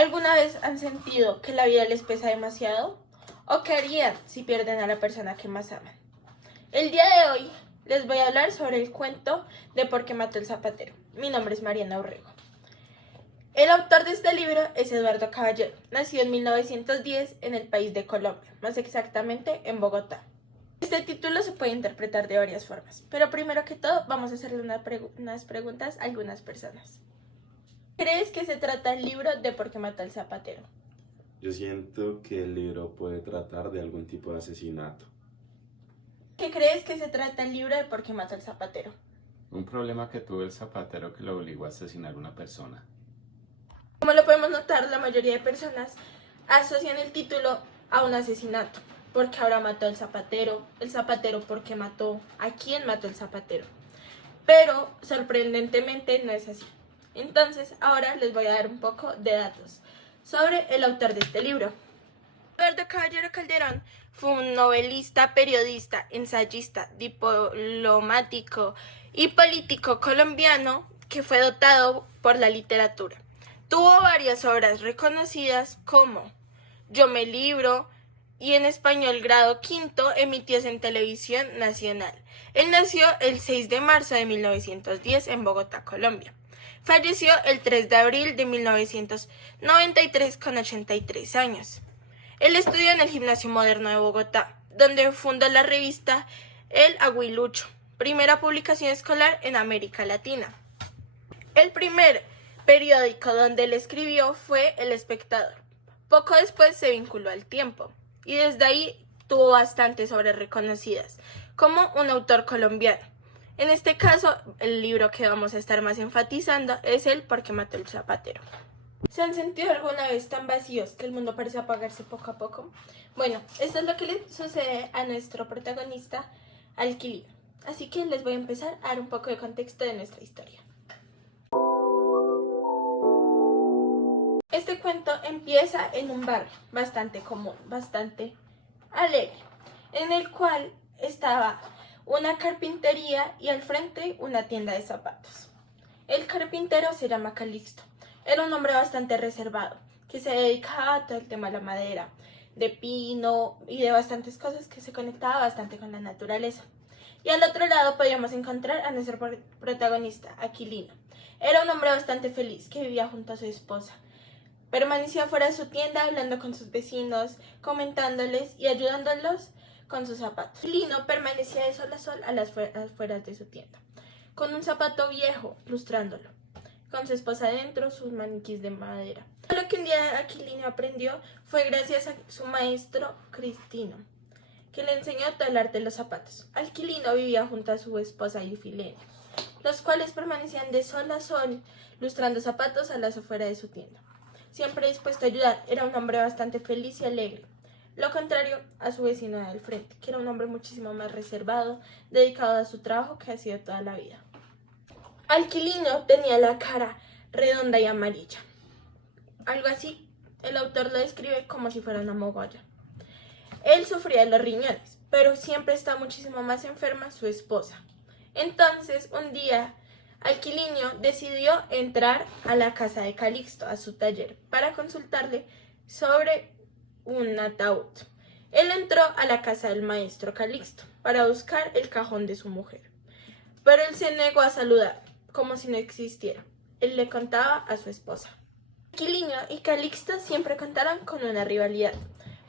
¿Alguna vez han sentido que la vida les pesa demasiado? ¿O qué harían si pierden a la persona que más aman? El día de hoy les voy a hablar sobre el cuento de Por qué mató el zapatero. Mi nombre es Mariana Urrego. El autor de este libro es Eduardo Caballero. Nació en 1910 en el país de Colombia, más exactamente en Bogotá. Este título se puede interpretar de varias formas, pero primero que todo vamos a hacerle unas preguntas a algunas personas. ¿Crees que se trata el libro de Por qué mató al zapatero? Yo siento que el libro puede tratar de algún tipo de asesinato. ¿Qué crees que se trata el libro de Por qué mató al zapatero? Un problema que tuvo el zapatero que lo obligó a asesinar a una persona. Como lo podemos notar, la mayoría de personas asocian el título a un asesinato. ¿Por qué ahora mató al zapatero? ¿El zapatero por qué mató? ¿A quién mató el zapatero? Pero sorprendentemente no es así. Entonces ahora les voy a dar un poco de datos sobre el autor de este libro. Eduardo Caballero Calderón fue un novelista, periodista, ensayista, diplomático y político colombiano que fue dotado por la literatura. Tuvo varias obras reconocidas como Yo me libro y en español grado quinto emitidas en televisión nacional. Él nació el 6 de marzo de 1910 en Bogotá, Colombia. Falleció el 3 de abril de 1993 con 83 años. Él estudió en el Gimnasio Moderno de Bogotá, donde fundó la revista El Aguilucho, primera publicación escolar en América Latina. El primer periódico donde él escribió fue El Espectador. Poco después se vinculó al Tiempo y desde ahí tuvo bastantes obras reconocidas como un autor colombiano. En este caso, el libro que vamos a estar más enfatizando es el Por qué mató el zapatero. ¿Se han sentido alguna vez tan vacíos que el mundo parece apagarse poco a poco? Bueno, esto es lo que le sucede a nuestro protagonista, Alquilino. Así que les voy a empezar a dar un poco de contexto de nuestra historia. Este cuento empieza en un barrio bastante común, bastante alegre, en el cual estaba una carpintería y al frente una tienda de zapatos. El carpintero se llama Calixto. Era un hombre bastante reservado, que se dedicaba a todo el tema de la madera, de pino y de bastantes cosas que se conectaba bastante con la naturaleza. Y al otro lado podíamos encontrar a nuestro protagonista, Aquilino. Era un hombre bastante feliz que vivía junto a su esposa. Permanecía fuera de su tienda hablando con sus vecinos, comentándoles y ayudándolos con sus zapatos. Aquilino permanecía de sol a sol a las afueras de su tienda, con un zapato viejo, lustrándolo, con su esposa adentro, sus maniquís de madera. Lo que un día Aquilino aprendió fue gracias a su maestro Cristino, que le enseñó todo el arte de los zapatos. Aquilino vivía junto a su esposa Ifilenia, los cuales permanecían de sol a sol, lustrando zapatos a las afueras de su tienda. Siempre dispuesto a ayudar, era un hombre bastante feliz y alegre. Lo contrario a su vecino del frente, que era un hombre muchísimo más reservado, dedicado a su trabajo que ha sido toda la vida. Alquilino tenía la cara redonda y amarilla. Algo así, el autor lo describe como si fuera una mogolla. Él sufría de los riñones, pero siempre está muchísimo más enferma su esposa. Entonces, un día, Alquilino decidió entrar a la casa de Calixto, a su taller, para consultarle sobre un ataúd. Él entró a la casa del maestro Calixto para buscar el cajón de su mujer, pero él se negó a saludar, como si no existiera. Él le contaba a su esposa. Aquilino y Calixto siempre contaron con una rivalidad,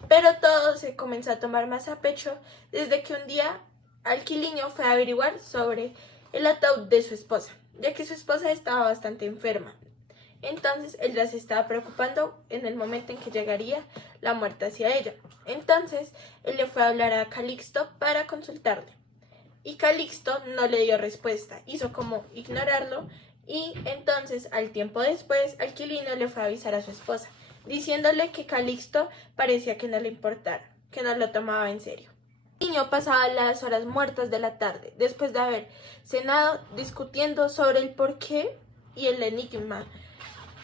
pero todo se comenzó a tomar más a pecho desde que un día Alquilino fue a averiguar sobre el ataúd de su esposa, ya que su esposa estaba bastante enferma. Entonces él ya se estaba preocupando en el momento en que llegaría la muerte hacia ella. Entonces él le fue a hablar a Calixto para consultarle. Y Calixto no le dio respuesta, hizo como ignorarlo y entonces al tiempo después Alquilino le fue a avisar a su esposa, diciéndole que Calixto parecía que no le importara, que no lo tomaba en serio. El niño pasaba las horas muertas de la tarde, después de haber cenado, discutiendo sobre el porqué y el enigma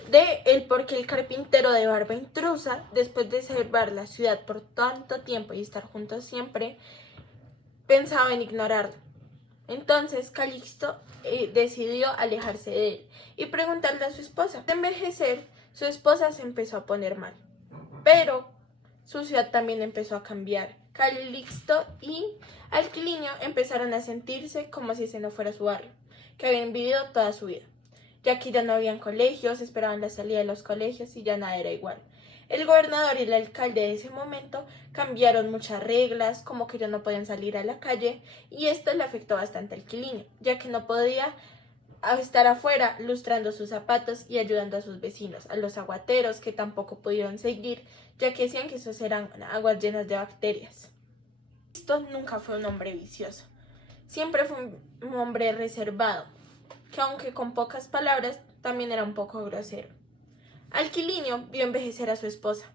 de el por qué el carpintero de barba intrusa, después de salvar la ciudad por tanto tiempo y estar juntos siempre, pensaba en ignorarlo. Entonces Calixto decidió alejarse de él y preguntarle a su esposa. De envejecer, Su esposa se empezó a poner mal, pero su ciudad también empezó a cambiar. Calixto y Alquilinio empezaron a sentirse como si ese no fuera su barrio, que habían vivido toda su vida, ya que ya no habían colegios, esperaban la salida de los colegios y ya nada era igual. El gobernador y el alcalde de ese momento cambiaron muchas reglas, como que ya no podían salir a la calle, y esto le afectó bastante a Alquilinio, ya que no podía estar afuera lustrando sus zapatos y ayudando a sus vecinos, a los aguateros que tampoco pudieron seguir, ya que decían que esos eran aguas llenas de bacterias. Esto nunca fue un hombre vicioso, siempre fue un hombre reservado, que aunque con pocas palabras, también era un poco grosero. Alquilinio vio envejecer a su esposa,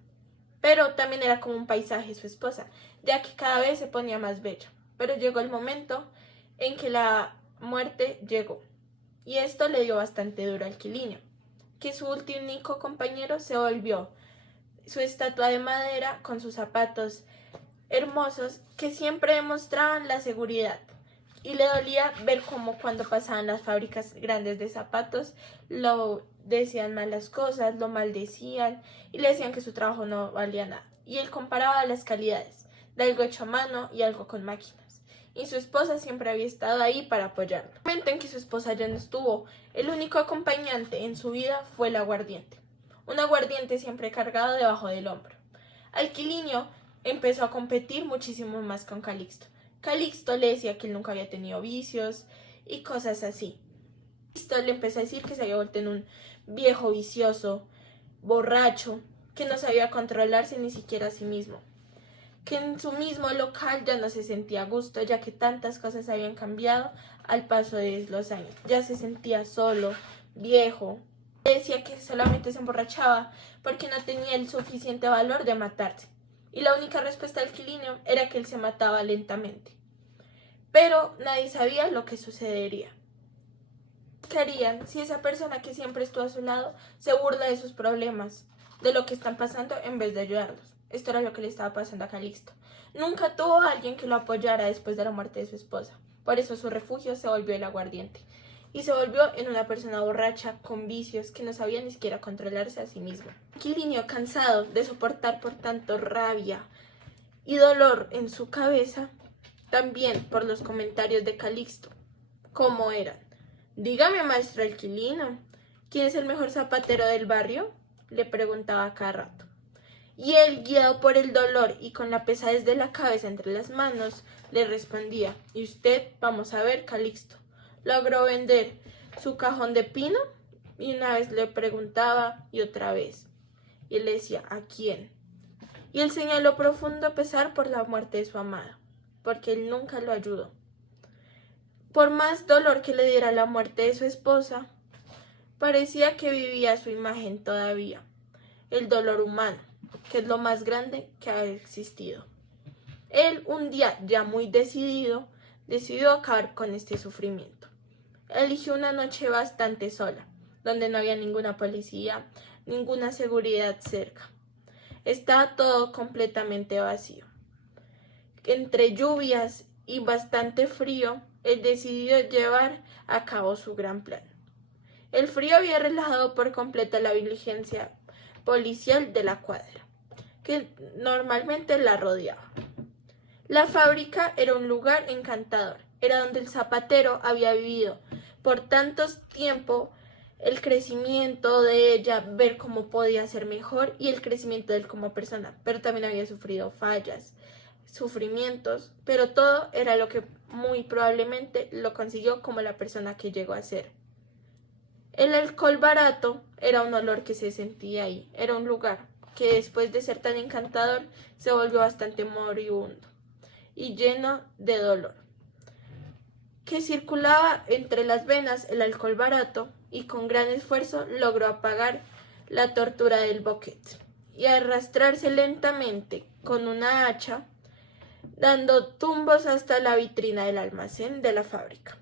pero también era como un paisaje su esposa, ya que cada vez se ponía más bella. Pero llegó el momento en que la muerte llegó, y esto le dio bastante duro a Alquilinio, que su único compañero se volvió su estatua de madera con sus zapatos hermosos que siempre demostraban la seguridad. Y le dolía ver cómo cuando pasaban las fábricas grandes de zapatos lo decían malas cosas, lo maldecían y le decían que su trabajo no valía nada. Y él comparaba las calidades de algo hecho a mano y algo con máquinas. Y su esposa siempre había estado ahí para apoyarlo. En el momento en que su esposa ya no estuvo, el único acompañante en su vida fue el aguardiente. Un aguardiente siempre cargado debajo del hombro. Alquilinio empezó a competir muchísimo más con Calixto. Calixto le decía que él nunca había tenido vicios y cosas así. Calixto le empezó a decir que se había vuelto en un viejo vicioso, borracho, que no sabía controlarse ni siquiera a sí mismo, que en su mismo local ya no se sentía a gusto, ya que tantas cosas habían cambiado al paso de los años. Ya se sentía solo, viejo. Decía que solamente se emborrachaba porque no tenía el suficiente valor de matarse. Y la única respuesta del Alquilinio era que él se mataba lentamente. Pero nadie sabía lo que sucedería. ¿Qué harían si esa persona que siempre estuvo a su lado se burla de sus problemas, de lo que están pasando en vez de ayudarlos? Esto era lo que le estaba pasando a Calixto. Nunca tuvo a alguien que lo apoyara después de la muerte de su esposa. Por eso su refugio se volvió el aguardiente. Y se volvió en una persona borracha, con vicios, que no sabía ni siquiera controlarse a sí mismo. Alquilinio, cansado de soportar por tanto rabia y dolor en su cabeza, también por los comentarios de Calixto, ¿cómo eran? Dígame, maestro Alquilino, ¿quién es el mejor zapatero del barrio?, le preguntaba a cada rato. Y él, guiado por el dolor y con la pesadez de la cabeza entre las manos, le respondía: ¿y usted? Vamos a ver, Calixto, ¿logró vender su cajón de pino? Y una vez le preguntaba y otra vez. Y él le decía: ¿a quién? Y él señaló profundo pesar por la muerte de su amada, porque él nunca lo ayudó. Por más dolor que le diera la muerte de su esposa, parecía que vivía su imagen todavía, el dolor humano, que es lo más grande que ha existido. Él, un día ya muy decidido, decidió acabar con este sufrimiento. Eligió una noche bastante sola, donde no había ninguna policía, ninguna seguridad cerca. Estaba todo completamente vacío. Entre lluvias y bastante frío, él decidió llevar a cabo su gran plan. El frío había relajado por completo la diligencia policial de la cuadra, que normalmente la rodeaba. La fábrica era un lugar encantador, era donde el zapatero había vivido por tantos tiempo, el crecimiento de ella, ver cómo podía ser mejor y el crecimiento de él como persona, pero también había sufrido fallas, sufrimientos, pero todo era lo que muy probablemente lo consiguió como la persona que llegó a ser. El alcohol barato era un olor que se sentía ahí, era un lugar que después de ser tan encantador se volvió bastante moribundo y lleno de dolor, que circulaba entre las venas el alcohol barato y con gran esfuerzo logró apagar la tortura del boquete y arrastrarse lentamente con una hacha, dando tumbos hasta la vitrina del almacén de la fábrica.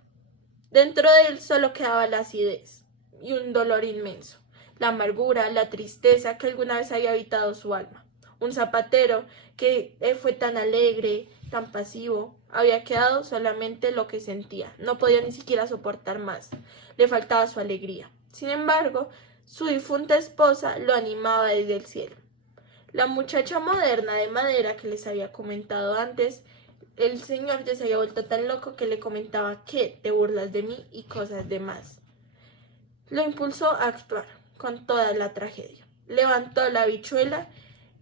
Dentro de él solo quedaba la acidez y un dolor inmenso, la amargura, la tristeza que alguna vez había habitado su alma. Un zapatero que fue tan alegre, tan pasivo, había quedado solamente lo que sentía, no podía ni siquiera soportar más, le faltaba su alegría. Sin embargo, Su difunta esposa lo animaba desde el cielo. La muchacha moderna de madera que les había comentado antes, el señor ya se había vuelto tan loco que le comentaba que te burlas de mí y cosas demás. Lo impulsó a actuar con toda la tragedia. Levantó la habichuela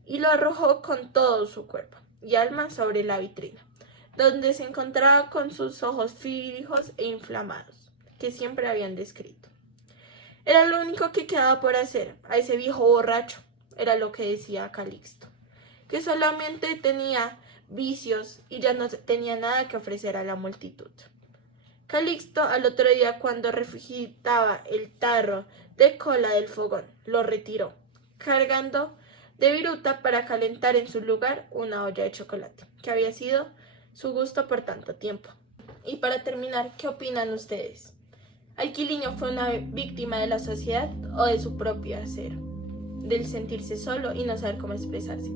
y lo arrojó con todo su cuerpo y alma sobre la vitrina, donde se encontraba con sus ojos fijos e inflamados, que siempre habían descrito. Era lo único que quedaba por hacer a ese viejo borracho, era lo que decía Calixto, que solamente tenía vicios y ya no tenía nada que ofrecer a la multitud. Calixto al otro día, cuando regurgitaba el tarro de cola del fogón, lo retiró, cargando de viruta para calentar en su lugar una olla de chocolate, que había sido su gusto por tanto tiempo. Y para terminar, ¿qué opinan ustedes? ¿Alquiliño fue una víctima de la sociedad o de su propio hacer? Del sentirse solo y no saber cómo expresarse.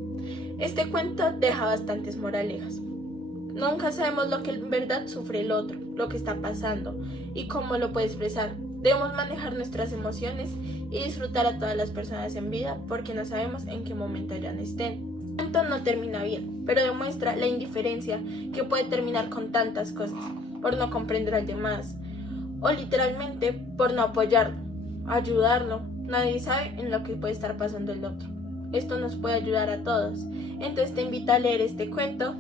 Este cuento deja bastantes moralejas. Nunca sabemos lo que en verdad sufre el otro, lo que está pasando y cómo lo puede expresar. Debemos manejar nuestras emociones y disfrutar a todas las personas en vida porque no sabemos en qué momento ya no estén. El cuento no termina bien, pero demuestra la indiferencia que puede terminar con tantas cosas, por no comprender al demás o literalmente por no apoyarlo, ayudarlo. Nadie sabe en lo que puede estar pasando el otro. Esto nos puede ayudar a todos. Entonces te invito a leer este cuento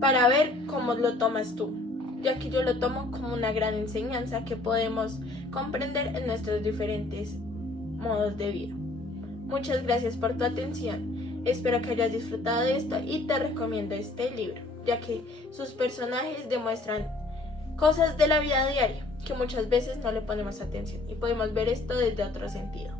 para ver cómo lo tomas tú, ya que yo lo tomo como una gran enseñanza que podemos comprender en nuestros diferentes modos de vida. Muchas gracias por tu atención. Espero que hayas disfrutado de esto y te recomiendo este libro, ya que sus personajes demuestran cosas de la vida diaria que muchas veces no le ponemos atención y podemos ver esto desde otro sentido.